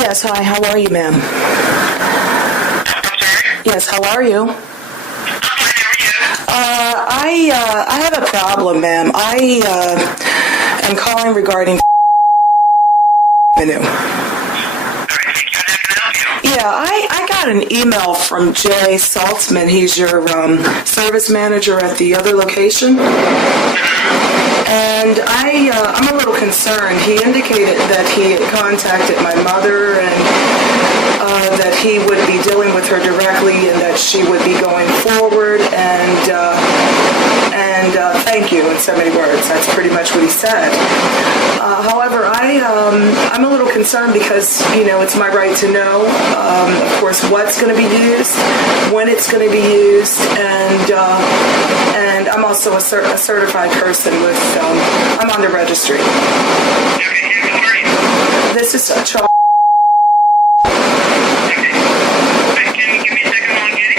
Yes, hi, how are you, ma'am? I'm sorry? Yes, how are you? I'm fine, how are you? I have a problem, ma'am. I am calling regarding revenue. Alright, thank you. How can I help you? Yeah, I got an email from Jay Saltzman. He's your service manager at the other location. And I'm a little concerned. He indicated that he had contacted my mother and that he would be dealing with her directly and that she would be going forward and thank you in so many words. That's pretty much what he said. However, I'm a little concerned because, you know, it's my right to know, of course, what's going to be used, when it's going to be used, and I'm also a certified person with, I'm on the registry. Okay, who are you? This is Charles. Can you give me a second while I'm getting?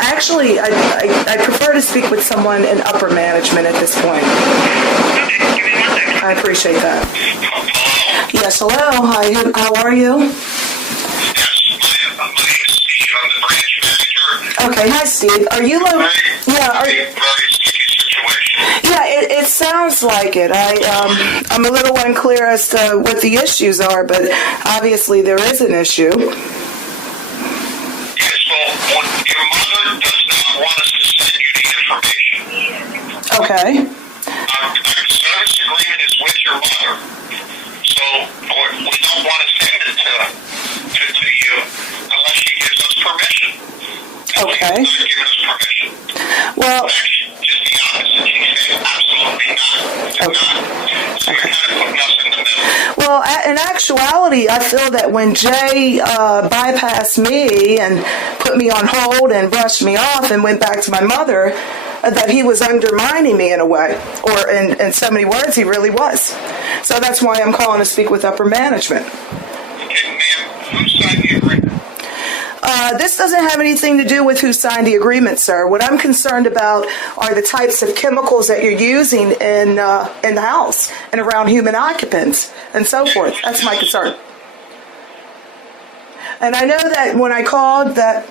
Actually, I prefer to speak with someone in upper management at this point. Okay, give me 1 second. I appreciate that. Hello? Yes, hello. Hi, how are you? Yes, my name is Steve. I'm the branch manager. Okay, hi, Steve. Are you Very sticky situation. Yeah, it sounds like it. I'm a little unclear as to what the issues are, but obviously there is an issue. Yes, well, your mother does not want us to send you the information. Okay. Our service agreement is with your mother, so we don't want to send it to you unless she gives us permission. Okay. She's not giving us permission. Well, Actually, just the opposite. She said absolutely not. Do not. So you're kind of putting us in the middle. well, in actuality, I feel that when Jay bypassed me and put me on hold and brushed me off and went back to my mother, that he was undermining me in a way, or in so many words, he really was. So that's why I'm calling to speak with upper management. Okay, ma'am, who signed the agreement? This doesn't have anything to do with who signed the agreement, sir. What I'm concerned about are the types of chemicals that you're using in the house and around human occupants and so forth. That's my concern. And I know that when I called that,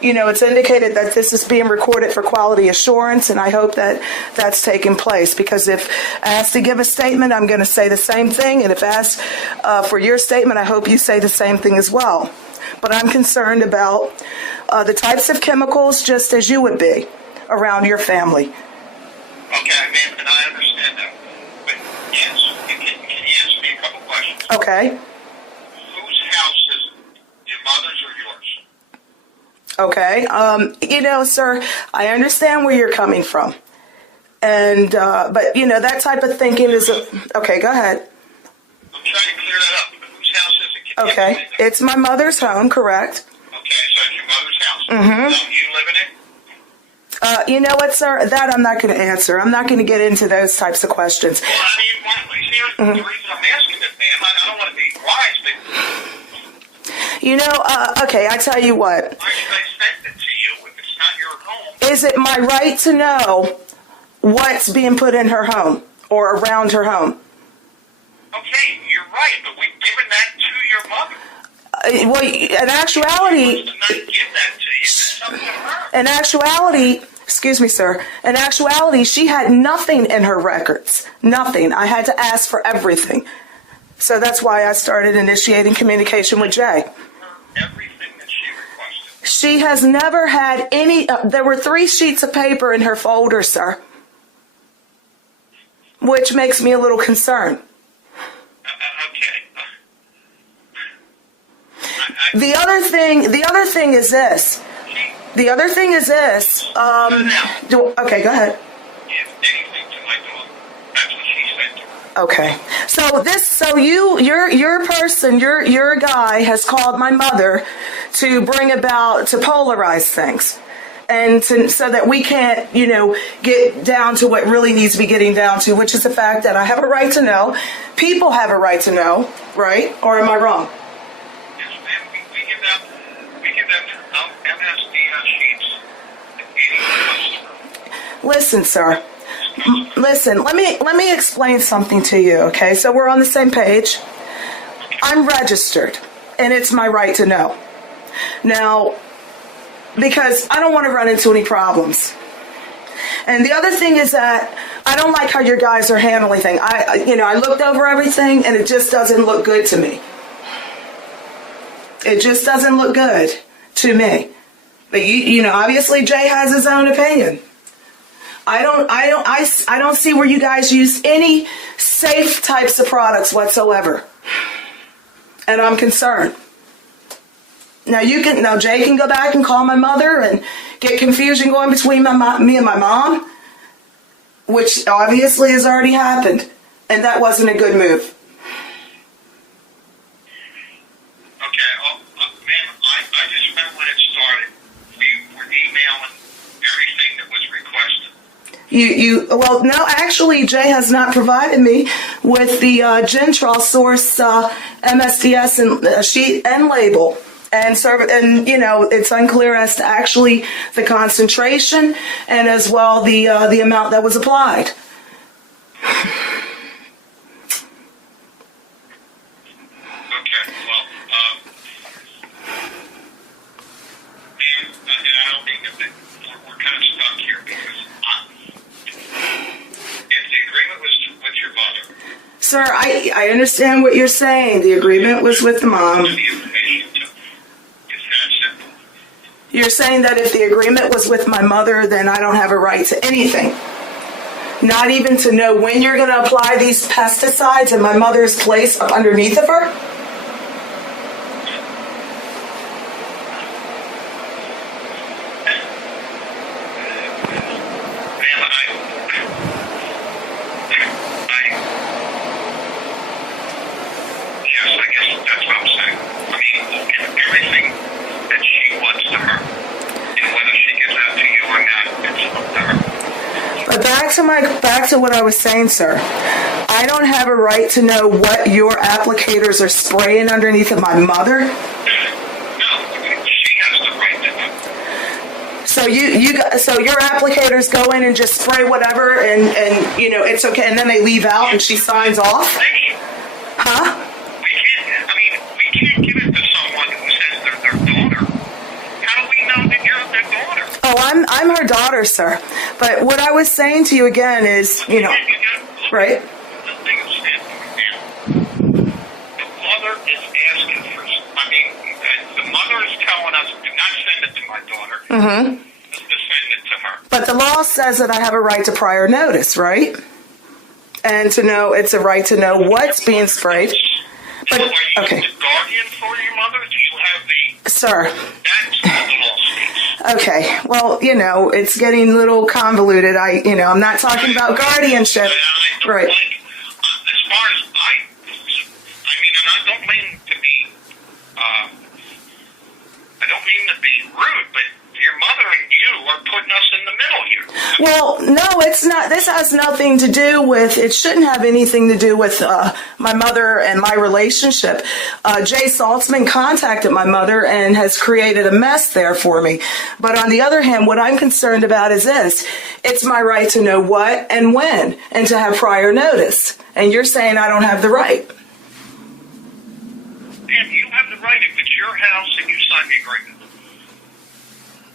you know, it's indicated that this is being recorded for quality assurance, and I hope that that's taking place, because if asked to give a statement, I'm going to say the same thing, and if asked for your statement, I hope you say the same thing as well. But I'm concerned about the types of chemicals, just as you would be, around your family. Okay, ma'am, and I understand that. But yes, can you answer me a couple questions? Okay. Whose house is it? Your mother's or yours? Okay. You know, sir, I understand where you're coming from. And, but, you know, that type of thinking is, okay, go ahead. I'm trying to clear that up. Whose house is it? Can you Okay. explain that? It's my mother's home, correct? Okay, so it's your mother's house. Mm-hmm. You live in it? You know what, sir? That I'm not going to answer. I'm not going to get into those types of questions. Well, I mean, here's the reason I'm asking it, ma'am. I don't want to be wise, but You know, okay, I tell you what. why should I send it to you if it's not your home? Is it my right to know what's being put in her home or around her home? Okay, you're right, but we've given that to your mother. Well, in actuality, To not give that to you, that's up to her. in actuality, excuse me, sir, in actuality, she had nothing in her records. Nothing. I had to ask for everything. So that's why I started initiating communication with Jay. Everything that she requested. She has never had any, there were 3 sheets of paper in her folder, sir, which makes me a little concerned. Okay. The other thing is this. The other thing is this. Okay, go ahead. Give anything to my daughter. That's what she said to her. Okay. So your person, your guy has called my mother to bring about, to polarize things. And so that we can't, you know, get down to what really needs to be getting down to, which is the fact that I have a right to know. People have a right to know, right? Or am I wrong? Yes, ma'am. We give them MSD sheets to any customer. Listen, sir. Listen, let me explain something to you, okay? So we're on the same page. I'm registered, and it's my right to know. Now, because I don't want to run into any problems. And the other thing is that I don't like how your guys are handling things. I looked over everything, and it just doesn't look good to me. It just doesn't look good to me. But obviously Jay has his own opinion. I don't see where you guys use any safe types of products whatsoever. And I'm concerned. Now Jay can go back and call my mother and get confusion going between me and my mom, which obviously has already happened. And that wasn't a good move. Ma'am, I just meant when it started, we were emailing everything that was requested. Actually, Jay has not provided me with the Gentrol Source MSDS and sheet and label. And it's unclear as to actually the concentration and as well the amount that was applied. Sir, I understand what you're saying. The agreement was with the mom. You're saying that if the agreement was with my mother, then I don't have a right to anything. Not even to know when you're going to apply these pesticides in my mother's place up underneath of her? Back to what I was saying, sir. I don't have a right to know what your applicators are spraying underneath of my mother. No, she has the right to know. So your applicators go in and just spray whatever, and it's okay, and then they leave out and she signs off? Huh? We can't give it to someone who says they're their daughter. How do we know that you're their daughter? Oh, I'm her daughter, sir. But what I was saying to you again is, right? The thing is, the mother is asking for, the mother is telling us, do not send it to my daughter. Mm-hmm. Just to send it to her. But the law says that I have a right to prior notice, right? And to know, it's a right to know what's being sprayed. But, so are you the guardian for your mother? Do you have the... Sir. That's what the law states. Okay, well, it's getting a little convoluted. I'm not talking about guardianship. Right. As far as and I don't mean to be, rude, but your mother and you are putting us in the middle here. Well, no, it's not. This has nothing to do with, it shouldn't have anything to do with my mother and my relationship. Jay Saltzman contacted my mother and has created a mess there for me. But on the other hand, what I'm concerned about is this. It's my right to know what and when and to have prior notice. And you're saying I don't have the right. And you have the right if it's your house and you sign the agreement.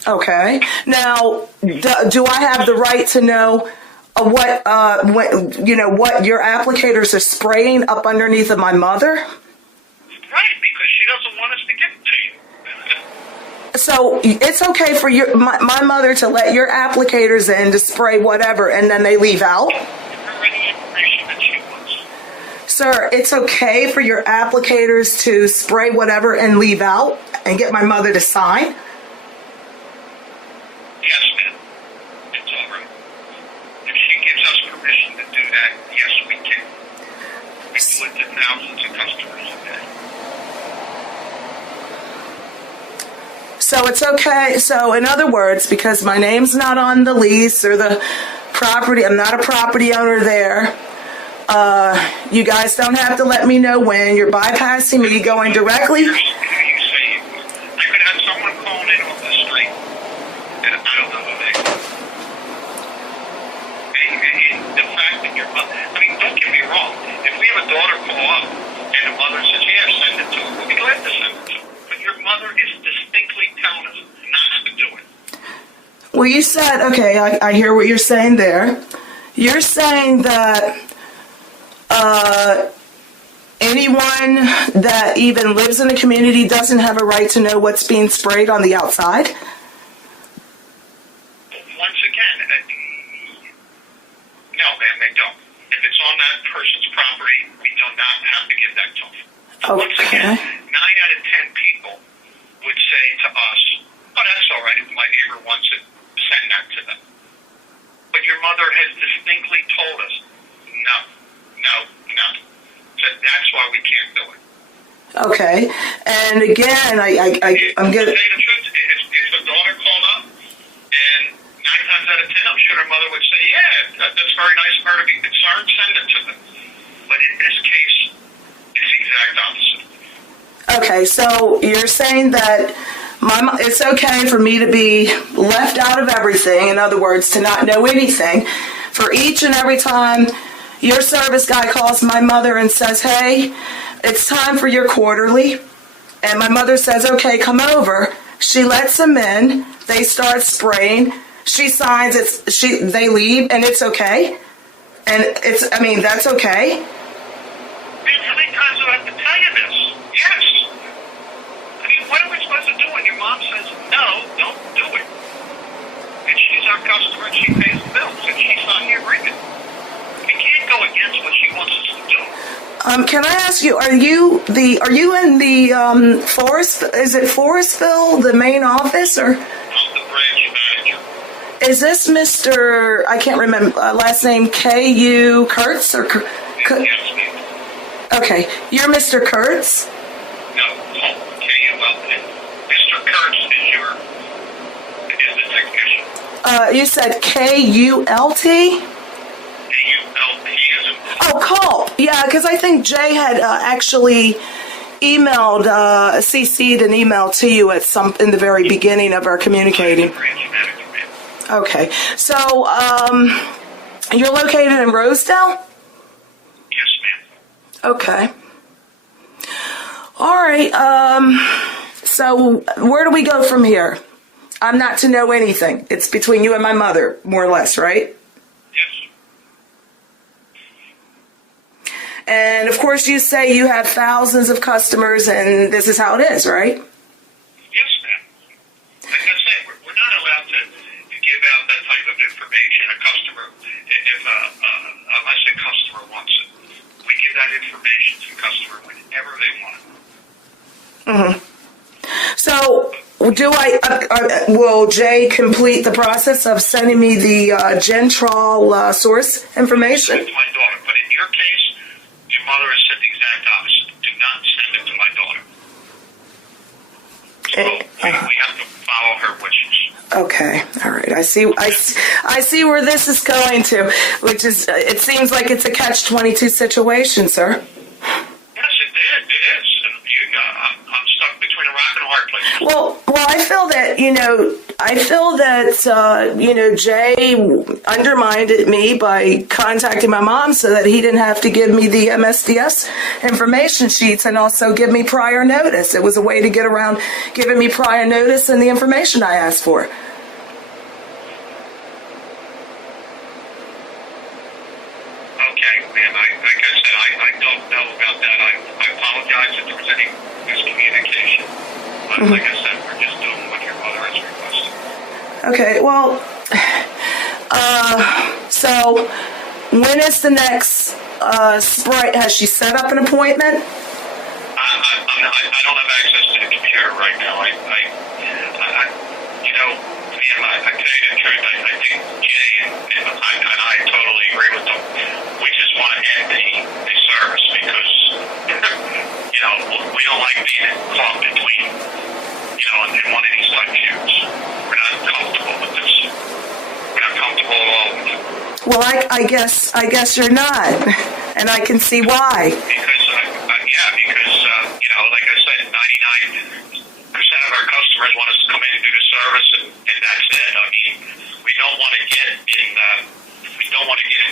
Okay. Now, do I have the right to know what your applicators are spraying up underneath of my mother? Right, because she doesn't want us to give it to you. So it's okay for my mother to let your applicators in to spray whatever, and then they leave out? Any information that she wants. Sir, it's okay for your applicators to spray whatever and leave out and get my mother to sign? Yes, ma'am. It's all right. If she gives us permission to do that, yes, we can. We do it to thousands of customers a day. So it's okay. So in other words, because my name's not on the lease or the property, I'm not a property owner there, you guys don't have to let me know when. You're bypassing me, going directly. You say I could have someone calling in off the street, and I don't know who they are. And the fact that your mother, don't get me wrong. If we have a daughter call up and the mother says, "Yeah, have to send it to them. But your mother is distinctly telling us not to do it. Well, you said, okay, I hear what you're saying there. You're saying that anyone that even lives in the community doesn't have a right to know what's being sprayed on the outside? Once again, no, ma'am, they don't. If it's on that person's property, we do not have to give that to them. Once again, 9 out of 10 people would say to us, oh, that's all right, if my neighbor wants it, send that to them. But your mother has distinctly told us, no. So that's why we can't do it. Okay. And again, I'm To good. say the truth, if the daughter called up, and 9 times out of 10, I'm sure her mother would say, yeah, that's very nice of her to be concerned, send it to them. But in this case, it's the exact opposite. Okay, so you're saying that it's okay for me to be left out of everything, in other words, to not know anything, for each and every time your service guy calls my mother and says, hey, it's time for your quarterly, and my mother says, okay, come over. She lets them in, they start spraying, she signs, they leave, and it's okay? And that's okay? Man, how many times do I have to tell you this? Yes. I mean, what are we supposed to do when your mom says, no, don't do it? And she's our customer and she pays the bills and she signed the agreement. We can't go against what she wants us to do. Can I ask you, are you in the Forest, is it Forestville, the main office, or? I'm the branch manager. Is this Mr., I can't remember, last name K.U. Kurtz, or? Yes, ma'am. Okay, you're Mr. Kurtz? No, K-U-L-T. Mr. Kurtz is the technician. You said K-U-L-T? K-U-L-T is a... Oh, call. Yeah, because I think Jay had actually emailed, CC'd an email to you in the very beginning of our communicating. Branch manager, ma'am. Okay, so you're located in Rosedale? Yes, ma'am. Okay. All right. So where do we go from here? I'm not to know anything. It's between you and my mother, more or less, right? Yes. And of course, you say you have thousands of customers, and this is how it is, right? Yes, ma'am. Like I said, we're not allowed to give out that type of information. A customer, if I say customer wants it, we give that information to the customer whenever they want it. Mm-hmm. So, will Jay complete the process of sending me the Gentrol source information? Send it to my daughter, but in your case, your mother has said the exact opposite. Do not send it to my daughter. So we have to follow her wishes. Okay, all right. I see where this is going to, which is, it seems like it's a catch-22 situation, sir. Yes, it is. And I'm stuck between a rock and a hard place. Well, I feel that, Jay undermined me by contacting my mom so that he didn't have to give me the MSDS information sheets and also give me prior notice. It was a way to get around giving me prior notice and the information I asked for. Okay, ma'am. Like I said, I don't know about that. I apologize if there was any miscommunication. But like I said, we're just doing what your mother has requested. Okay, well, so when is the next spray? Has she set up an appointment? I don't have access to the computer right now. Ma'am, I tell you the truth. I think Jay and I totally agree with them. We just want to end the service because, we don't like being caught between, in one of these type shoes. We're not comfortable with this. We're not comfortable at all with it. Well, I guess you're not, and I can see why. Because, like I said, 99% of our customers want us to come in and do the service, and that's it. I mean, we don't want to get in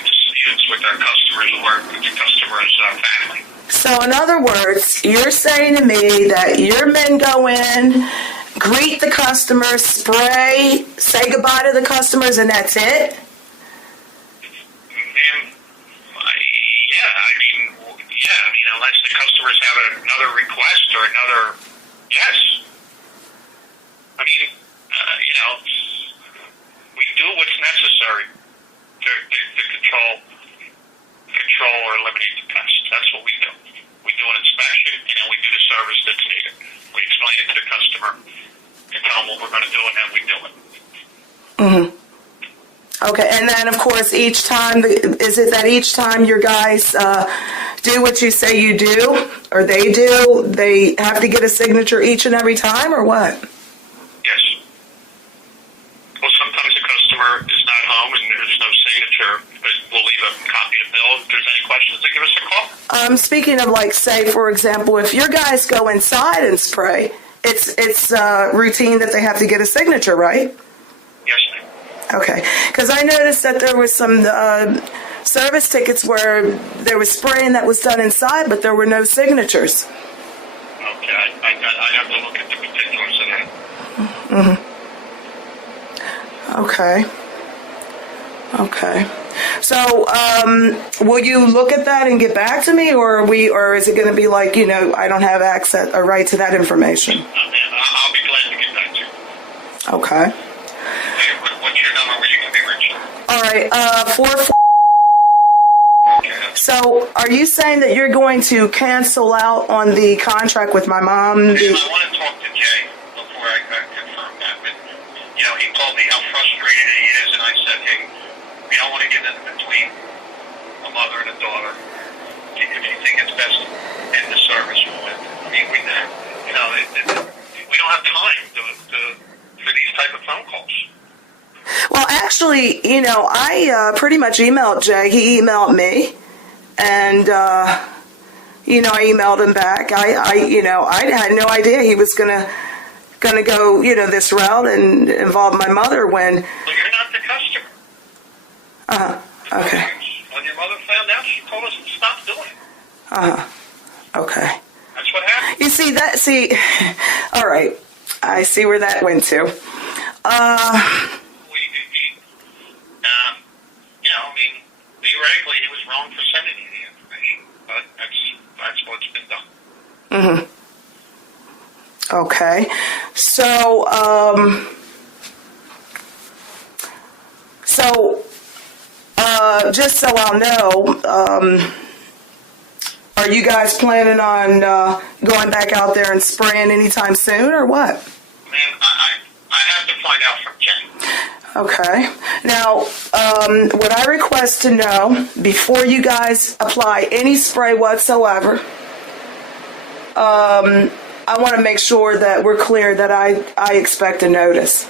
disputes with our customers or with the customer's family. So So in other words, you're saying to me that your men go in, greet the customers, spray, say goodbye to the customers, and that's it? Unless the customers have another request or another, yes. We do what's necessary to control or eliminate the pests. That's what we do. We do an inspection and we do the service that's needed. We explain it to the customer and tell them what we're going to do, and then we do it. Mm-hmm. Okay, and then of course each time, is it that each time your guys do what you say you do, or they do, they have to get a signature each and every time, or what? Yes. Well, sometimes the customer is not home and there's no signature, but we'll leave a copy of the bill. If there's any questions, they give us a call. Speaking of, like, say, for example, if your guys go inside and spray, it's routine that they have to get a signature, right? Yes, ma'am. Okay, because I noticed that there was some service tickets where there was spraying that was done inside, but there were no signatures. Okay, I have to look at the particulars of that. Mm-hmm. Okay. So, will you look at that and get back to me, or is it going to be like, I don't have access or right to that information? I'll be glad to get back to you. Okay. What's your number where you can be reached? All right, 44. So, are you saying that you're going to cancel out on the contract with my mom? I want to talk to Jay before I confirm that. But, he told me how frustrated he is, and I said, hey, we don't want to get in between a mother and a daughter. If you think it's best to end the service, we don't have time for these type of phone calls. Well, actually, I pretty much emailed Jay. He emailed me, and I emailed him back. I had no idea he was gonna go, this route and involve my mother when. Well, you're not the customer. Okay. When your mother found out, she told us to stop doing it. Okay. That's what happened. You see, all right. I see where that went to. Theoretically, he was wrong for sending you the information, but that's what's been done. Mm-hmm. Okay. So, just so I'll know, are you guys planning on going back out there and spraying anytime soon, or what? Man, I have to find out from Jen. Okay. Now, what I request to know, before you guys apply any spray whatsoever, I want to make sure that we're clear that I expect a notice.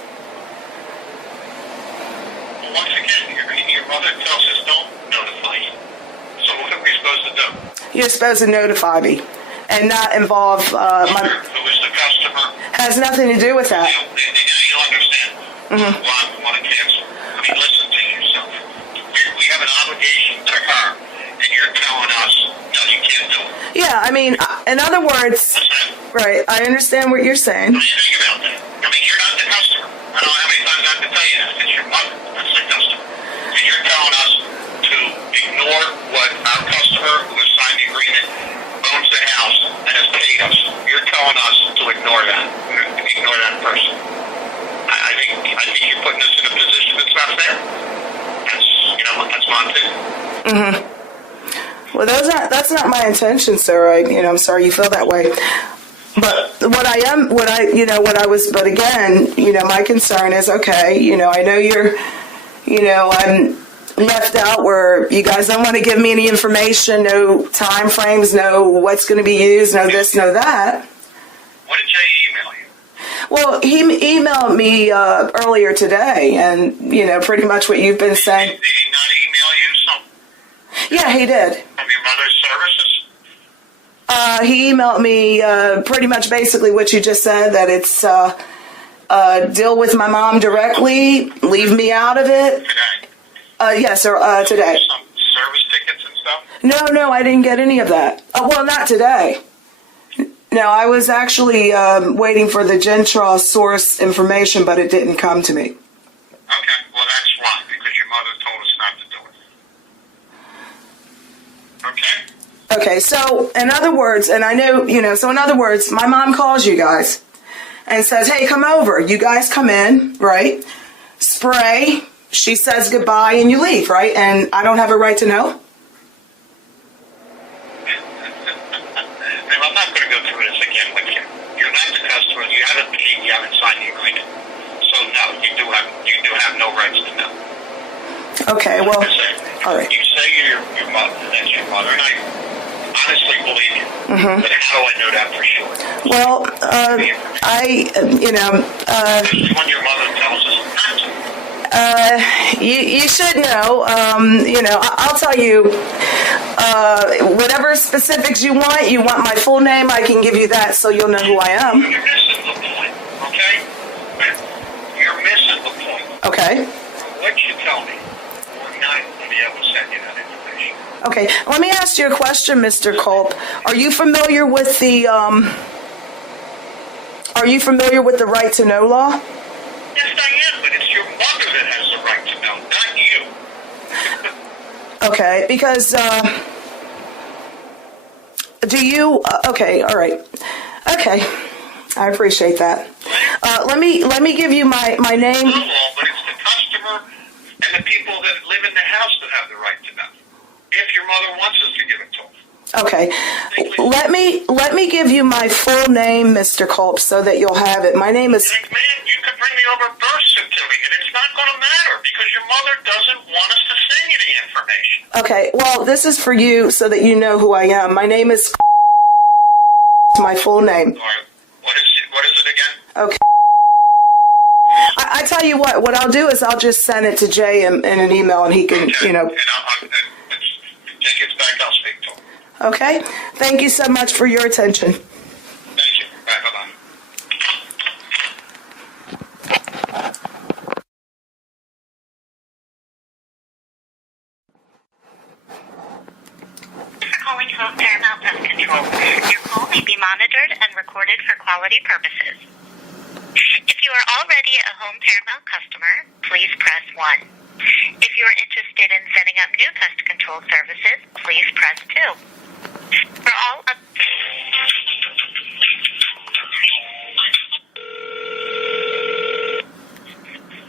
Well, once again, your mother tells us don't notify you. So what are we supposed to do? You're supposed to notify me and not involve Who is the customer? Has nothing to do with that. You understand. Mm-hmm. Want to cancel. Listen to yourself. We have an obligation to her, and you're telling us, no, you can't do it. Yeah, in other words, right, I understand what you're saying. What do you think about that? You're not the customer. I don't know how many times I have to tell you that. It's your mother. That's the customer. And you're telling us to ignore what our customer who has signed the agreement owns the house and has paid us. You're telling us to ignore that. Ignore that person. I think you're putting us in a position that's not fair. That's my opinion. Mm-hmm. Well, that's not my intention, sir. I'm sorry you feel that way. But but again, my concern is, okay, I know you're, I'm left out where you guys don't want to give me any information, no time frames, no what's going to be used, no this, no that. What did Jay email you? Well, he emailed me earlier today, and, pretty much what you've been saying. Did he not email you something? Yeah, he did. From your mother's services? He emailed me pretty much basically what you just said, that it's deal with my mom directly, leave me out of it. Today? Yes, sir, today. Some service tickets and stuff? No, I didn't get any of that. Well, not today. No, I was actually waiting for the Gentros source information, but it didn't come to me. Okay, well that's why, because your mother told us not to do it. Okay? Okay, so in other words, and I know, so in other words, my mom calls you guys and says, hey, come over. You guys come in, right? Spray. She says goodbye and you leave, right? And I don't have a right to know? Ma'am, I'm not going to go through this again with you. You're not the customer. You haven't paid. You haven't signed the agreement. So no, you do have no rights to know. Okay, well, all right. You say your mother, that's your mother, and I honestly believe you. Mm-hmm. But how do I know that for sure? Well, Especially when your mother tells us not to. you should know. I'll tell you whatever specifics you want. You want my full name, I can give you that so you'll know who I am. You're missing the point, okay? You're missing the point. Okay. What you tell me, we're not going to be able to send you that information. Okay. Let me ask you a question, Mr. Culp. Are you familiar with the right to know law? Yes, I am, but it's your mother that has the right to know, not you. Okay, because do you? Okay, all right. Okay, I appreciate that. Let me give you my name. No law, but it's the customer and the people that live in the house that have the right to know. If your mother wants us to give it to them. Okay, let me give you my full name, Mr. Culp, so that you'll have it. My name is. Man, you can bring me over a birth certificate. It's not going to matter because your mother doesn't want us to send you the information. Okay, well, this is for you so that you know who I am. My name is. My full name. All right. What is it again? Okay. I tell you what I'll do is I'll just send it to Jay in an email, and he can, Okay. And I'll take it back. I'll speak to him. Okay. Thank you so much for your attention. Thank you. Bye-bye. Calling home Paramount Pest Control. Your call may be monitored and recorded for quality purposes. If you are already a Home Paramount customer, please press 1. If you are interested in setting up new pest control services, please press 2. For all of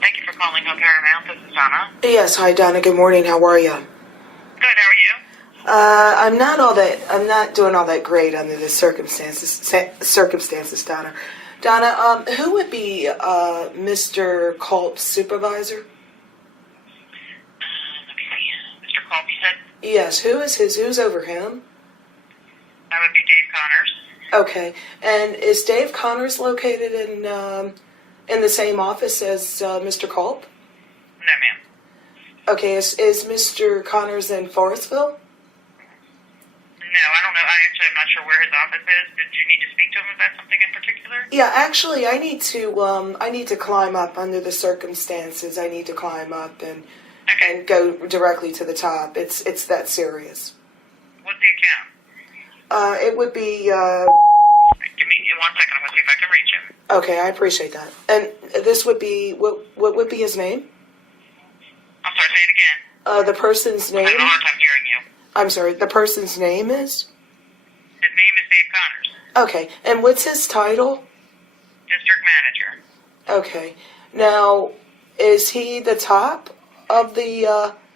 Thank you for calling Home Paramount. This is Donna. Yes. Hi, Donna. Good morning. How are you? Good, how are you? I'm not doing all that great under the circumstances, Donna. Donna, who would be Mr. Culp's supervisor? Let me see. Mr. Culp, you said? Yes. Who's over him? That would be Dave Connors. Okay. And is Dave Connors located in the same office as Mr. Culp? No, ma'am. Okay. Is Mr. Connors in Forestville? No, I don't know. I'm not sure where his office is. Did you need to speak to him about something in particular? Yeah, actually, I need to climb up under the circumstances. I need to climb up and go directly to the top. It's that serious. What's the account? It would be. Give me 1 second. I'm going to see if I can reach him. Okay, I appreciate that. And this would be what would be his name? I'm sorry, say it again. The person's name. I have a hard time hearing you. I'm sorry. The person's name is. His name is Dave Connors, Okay, and what's his title? District Manager. Okay, now is he the top of the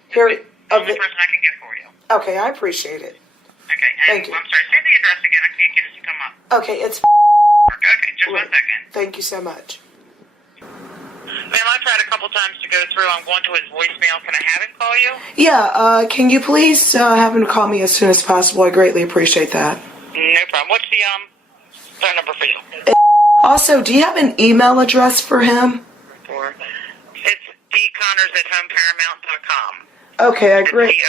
here The of only the? person I can get for you. Okay, I appreciate it. Okay, and Thank you. I'm sorry, say the address again. I can't get it to come up. Okay, it's. Okay, just 1 second. Thank you so much. Ma'am, I've tried a couple times to go through. I'm going to his voicemail. Can I have him call you? Yeah, can you please have him call me as soon as possible? I greatly appreciate that. No problem. What's the phone number for you? Also, do you have an email address for him? It's dconnors@homeparamount.com. Okay, I agree.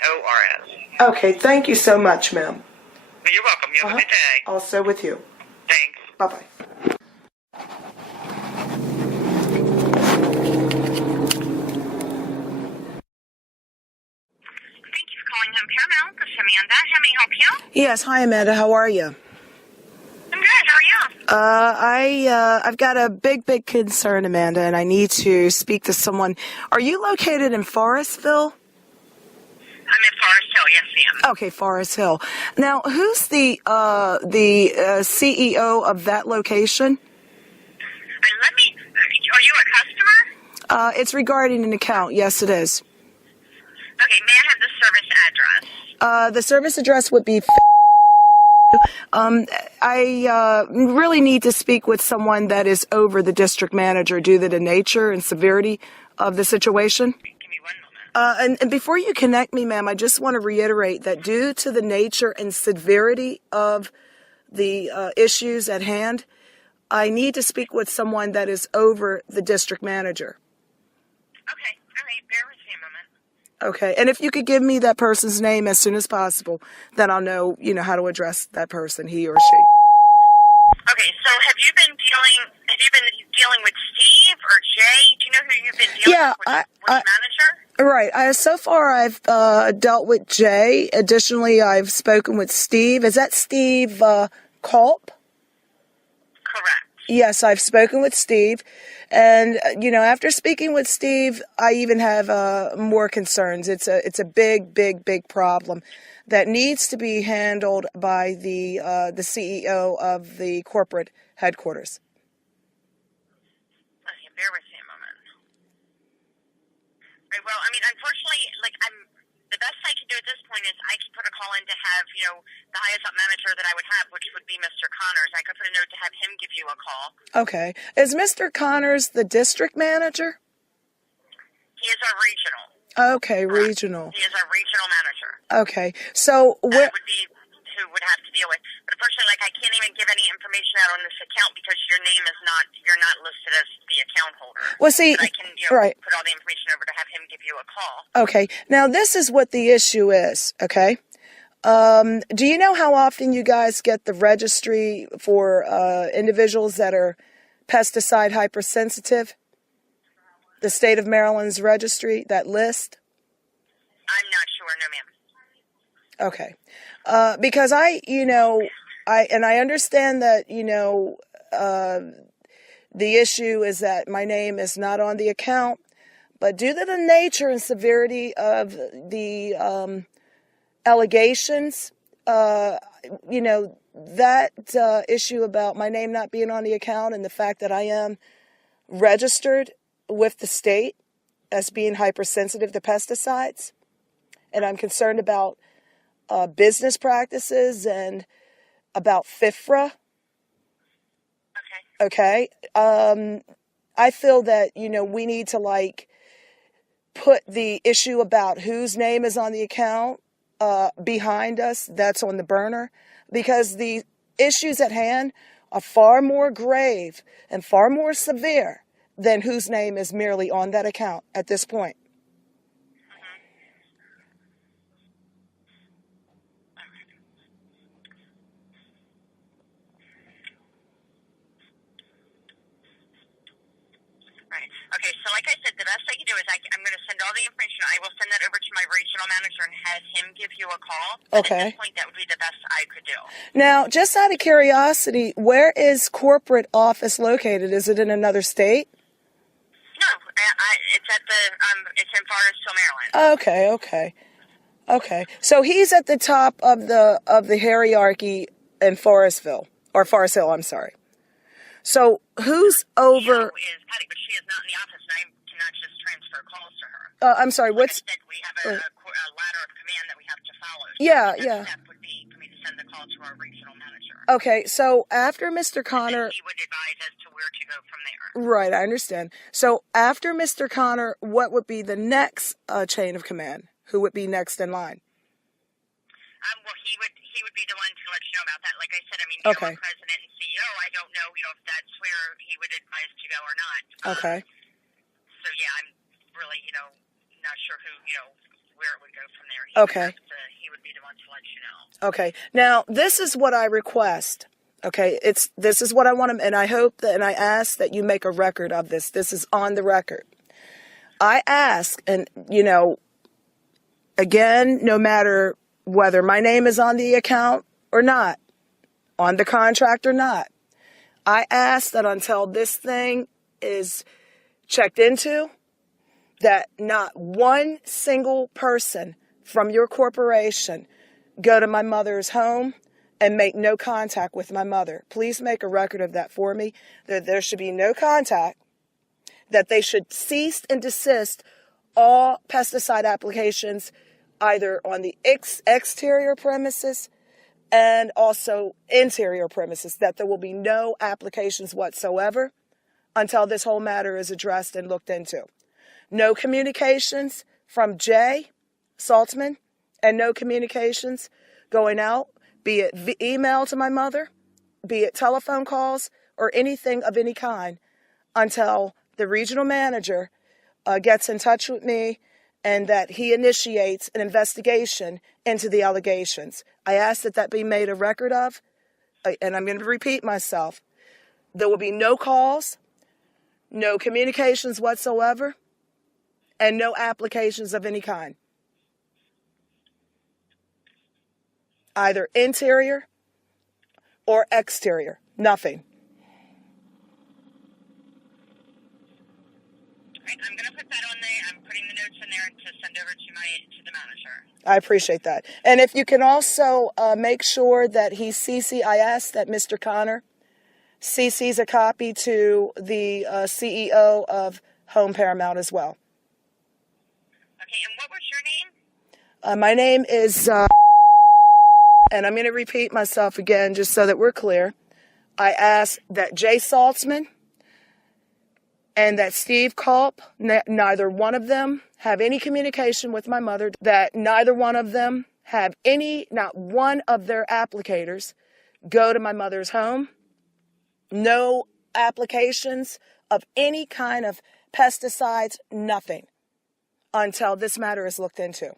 CONNORS. Okay, thank you so much, ma'am. You're welcome. You have a good day. Also with you. Thanks. Bye-bye. Thank you for calling Home Paramount. This is Yes, hi Amanda, how are you? I'm good. How are you? I've got a big concern, Amanda, and I need to speak to someone. Are you located in Forestville? I'm in Forest Hill. Yes, ma'am. Okay, Forest Hill. Now, who's the CEO of that location? And are you a customer? It's regarding an account. Yes, it is. Okay, may I have the service address? The service address would be. I really need to speak with someone that is over the district manager due to the nature and severity of the situation. Give me 1 moment. And before you connect me, ma'am, I just want to reiterate that due to the nature and severity of the issues at hand, I need to speak with someone that is over the district manager. Okay, all right, bear with me a moment. Okay, and if you could give me that person's name as soon as possible, then I'll know, how to address that person, he or she. Okay, so have you been dealing with Steve or Jay? Do you know who you've been dealing with the manager? Right. So far, I've dealt with Jay. Additionally, I've spoken with Steve. Is that Steve Culp? Correct. Yes, I've spoken with Steve. And, after speaking with Steve, I even have more concerns. It's a big problem that needs to be handled by the CEO of the corporate headquarters. Okay, bear with me a moment. Right, well, I mean, unfortunately, the best I can do at this point is I can put a call in to have, the highest up manager that I would have, which would be Mr. Connors. I could put a note to have him give you a call. Okay. Is Mr. Connors the district manager? He is our regional. Okay, regional. He is our regional manager. Okay. So That would be who would have to deal with. But unfortunately, I can't even give any information out on this account because you're not listed as the account holder. Well, see, but I can right. put all the information over to have him give you a call. Okay. Now, this is what the issue is, okay? Do you know how often you guys get the registry for individuals that are pesticide hypersensitive? The state of Maryland's registry, that list? I'm not sure, no ma'am. Okay. Because I understand that, the issue is that my name is not on the account, but due to the nature and severity of the allegations, that issue about my name not being on the account and the fact that I am registered with the state as being hypersensitive to pesticides, and I'm concerned about business practices and about FIFRA. Okay. I feel that, we need to put the issue about whose name is on the account behind us. That's on the burner, because the issues at hand are far more grave and far more severe than whose name is merely on that account at this point. Right. Okay, so like I said, the best I can do is I'm going to send all the information. I will send that over to my regional manager and have him give you a call. Okay. At this point, that would be the best I could do. Now, just out of curiosity, where is corporate office located? Is it in another state? No, it's in Forest Hill, Maryland. Okay. So he's at the top of the hierarchy in Forestville, or Forest Hill, I'm sorry. So who's over? Is Patty, but she is not in the office, and I cannot just transfer calls to her. I'm sorry. Like What's? I said, we have a ladder of command that we have to follow. So Yeah. the next step would be for me to send the call to our regional manager. Okay. So after Mr. Connor, And he would advise as to where to go from there. right? I understand. So after Mr. Connor, what would be the next chain of command? Who would be next in line? Well, he would be the one to let you know about that. Like I said, I mean, Okay. you're president and CEO. I don't know, if that's where he would advise to go or not. Okay. So yeah, I'm really, not sure who, where it would go from there. Okay. He would be the one to let you know. Okay. Now, this is what I request. Okay. This is what I want to, and I hope that, and I ask that you make a record of this. This is on the record. I ask, and, again, no matter whether my name is on the account or not, on the contract or not. I ask that until this thing is checked into, that not one single person from your corporation go to my mother's home and make no contact with my mother. Please make a record of that for me, that there should be no contact, that they should cease and desist all pesticide applications either on the exterior premises and also interior premises, that there will be no applications whatsoever until this whole matter is addressed and looked into. No communications from Jay Saltzman, and no communications going out, be it email to my mother, be it telephone calls, or anything of any kind, until the regional manager gets in touch with me and that he initiates an investigation into the allegations. I ask that that be made a record of, and I'm going to repeat myself. There will be no calls, no communications whatsoever, and no applications of any kind. Either interior or exterior. Nothing. Right, I'm going to put that on there. I'm putting the notes in there to send over to the manager. I appreciate that. And if you can also make sure that he CCIS, that Mr. Connor CC's a copy to the CEO of Home Paramount as well. Okay, and what was your name? My name is, and I'm going to repeat myself again just so that we're clear. I ask that Jay Saltzman and that Steve Culp, neither one of them have any communication with my mother, that neither one of them have not one of their applicators go to my mother's home. No applications of any kind of pesticides, nothing, until this matter is looked into. Okay.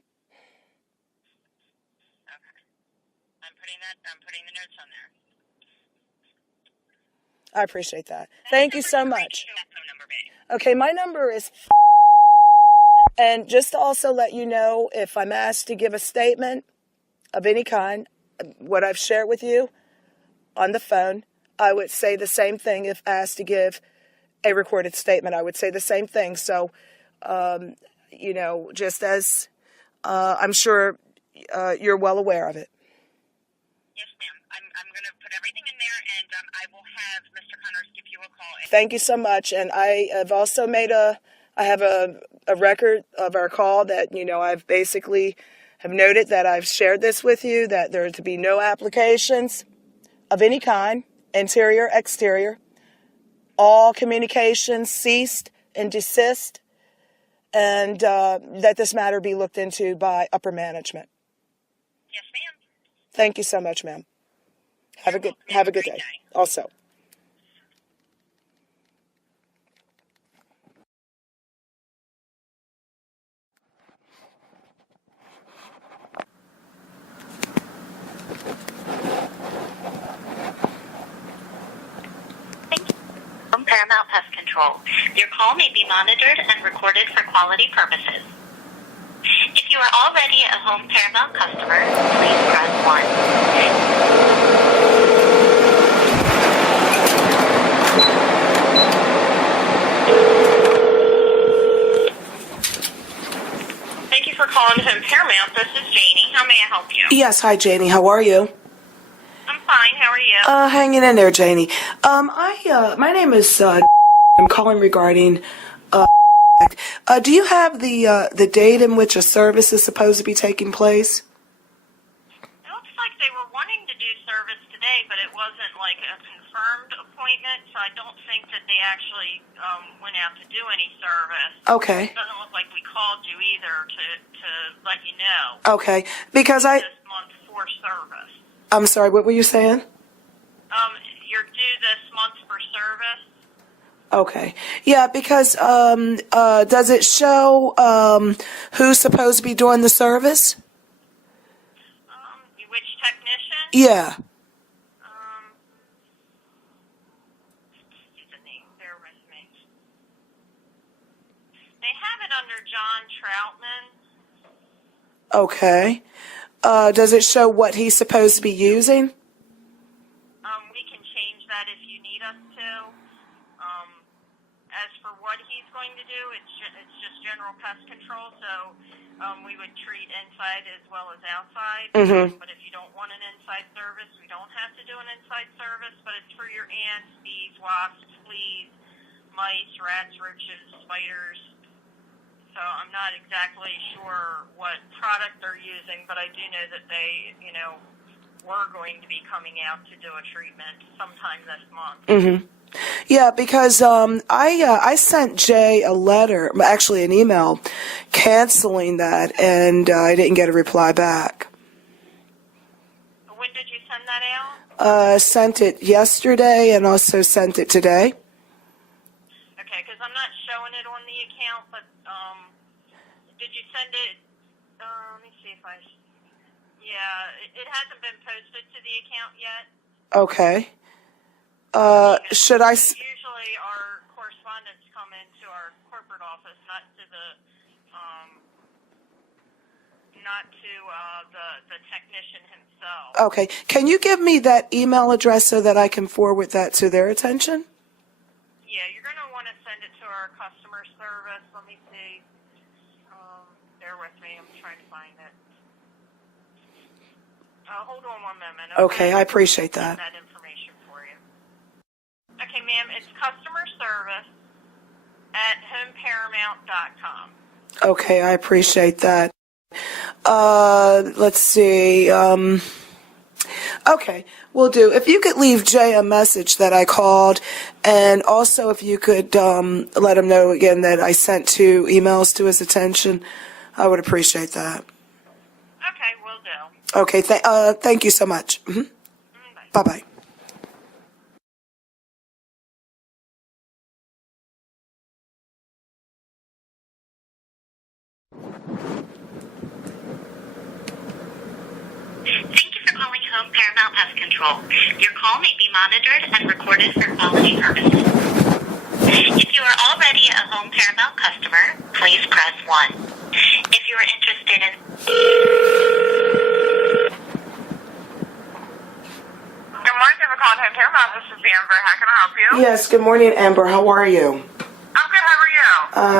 I'm putting the notes on there. I appreciate that. Thank you so much. Okay, my number is, and just to also let you know, if I'm asked to give a statement of any kind, what I've shared with you on the phone, I would say the same thing if asked to give a recorded statement. I would say the same thing. So, just as I'm sure you're well aware of it. Yes, ma'am. I'm going to put everything in there, and I will have Mr. Connors give you a call. Thank you so much. And I have also I have a record of our call that, I've basically have noted that I've shared this with you, that there are to be no applications of any kind, interior, exterior. All communications ceased and desist, and that this matter be looked into by upper management. Yes, ma'am. Thank you so much, ma'am. Have a good day. Also. Paramount Pest Control. Your call may be monitored and recorded for quality purposes. If you are already a Home Paramount customer, please press 1. Thank you for calling Home Paramount. This is Janie. How may I help you? Yes, hi, Janie. How are you? I'm fine. How are you? Hanging in there, Janie. My name is, I'm calling regarding, do you have the date in which a service is supposed to be taking place? It looks like they were wanting to do service today, but it wasn't like a confirmed appointment, so I don't think that they actually went out to do any service. Okay. It doesn't look like we called you either to let you know. Okay, because this month for service. I'm sorry, what were you saying? You're due this month for service. Okay. Yeah, because does it show who's supposed to be doing the service? Which technician? Yeah. The name. Bear with me. They have it under John Troutman. Okay. Does it show what he's supposed to be using? change that if you need us to. As for what he's going to do, it's just general pest control, so we would treat inside as well as outside. Mm-hmm. But if you don't want an inside service, we don't have to do an inside service, but it's for your ants, bees, wasps, fleas, mice, rats, roaches, spiders. So I'm not exactly sure what product they're using, but I do know that they, were going to be coming out to do a treatment sometime this month. Mm-hmm. Yeah, because I sent Jay a letter, actually an email, canceling that, and I didn't get a reply back. When did you send that out? Sent it yesterday and also sent it today. Okay, because I'm not showing it on the account, but did you send it? Let me see if I. Yeah, it hasn't been posted to the account yet. Okay. Should I? Usually our correspondence come into our corporate office, not to the technician himself. Okay. Can you give me that email address so that I can forward that to their attention? Yeah, you're going to want to send it to our customer service. Let me see. Bear with me. I'm trying to find it. Hold on one moment. Okay, I appreciate that. That information for you. Okay, ma'am, it's customer service at homeparamount.com. Okay, I appreciate that. Let's see. Okay, we'll do. If you could leave Jay a message that I called, and also if you could let him know again that I sent 2 emails to his attention, I would appreciate that. Okay, will do. Okay, thank you so much. Mm-hmm. Bye. Bye-bye. Thank you for calling Home Paramount Pest Control. Your call may be monitored and recorded for quality purposes. If you are already a Home Paramount customer, please press 1. If you are interested in... Good morning, thank you for calling Home Paramount. This is Amber. How can I help you? Yes, good morning, Amber. How are you? I'm good. How are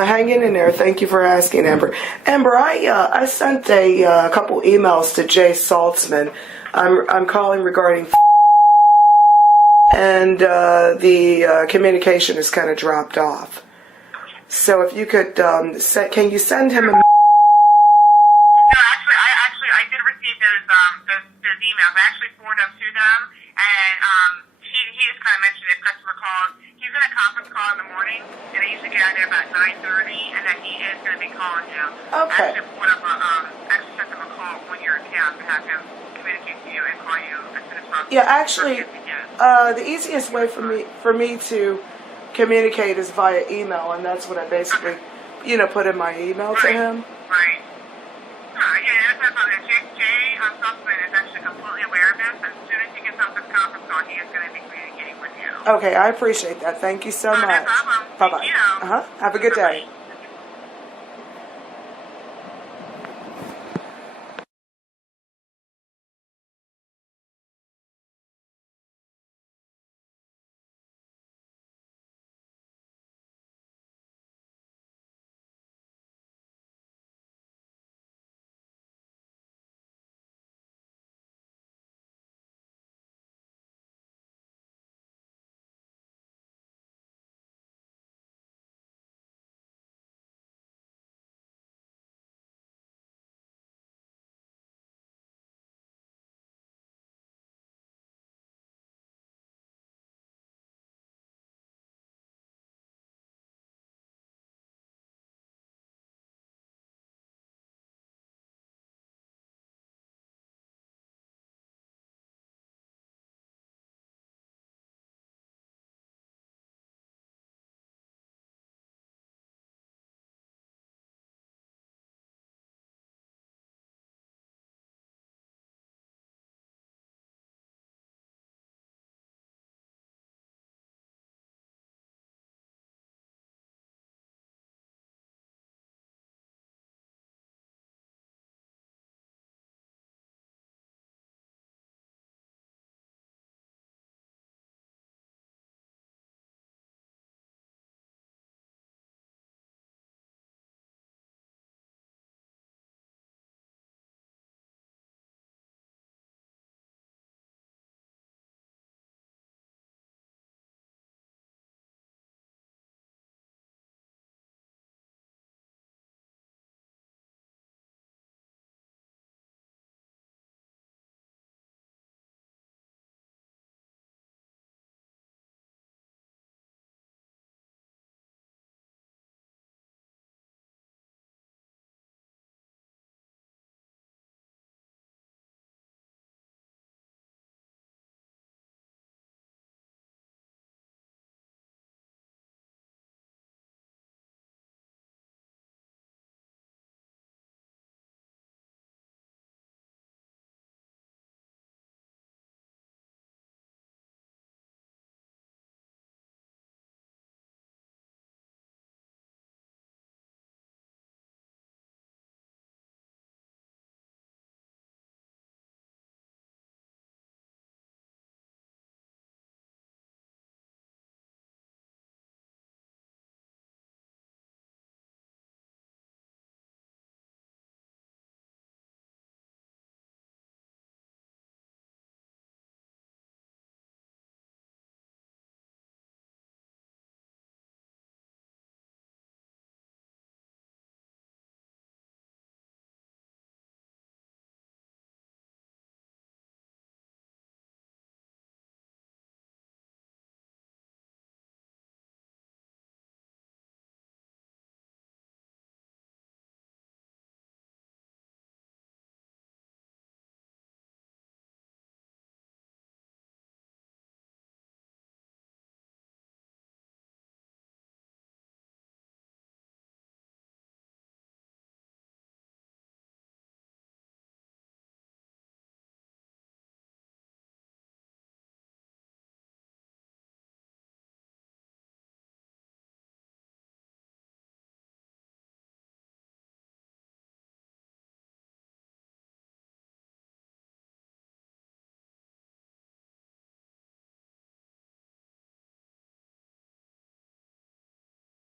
you? Hanging in there. Thank you for asking, Amber. Amber, I sent a couple emails to Jay Saltzman. I'm calling regarding and the communication has kind of dropped off. So if you could, can you send him a... No, actually, I did receive those emails. I actually forwarded them to them, and he just kind of mentioned if customer calls. He's in a conference call in the morning, and I usually get out there about 9:30, and then he is going to be calling you. Okay. I actually sent him a call on your account to have him communicate to you and call you as soon as possible. Yeah, actually, the easiest way for me to communicate is via email, and that's what I basically, put in my email to him. Right. Yeah, that's about it. Jay Saltzman is actually completely aware of this. As soon as he gets off this conference call, he is going to be communicating with you. Okay, I appreciate that. Thank you so much. No problem. Bye-bye. Thank you. Have a good day. Bye-bye.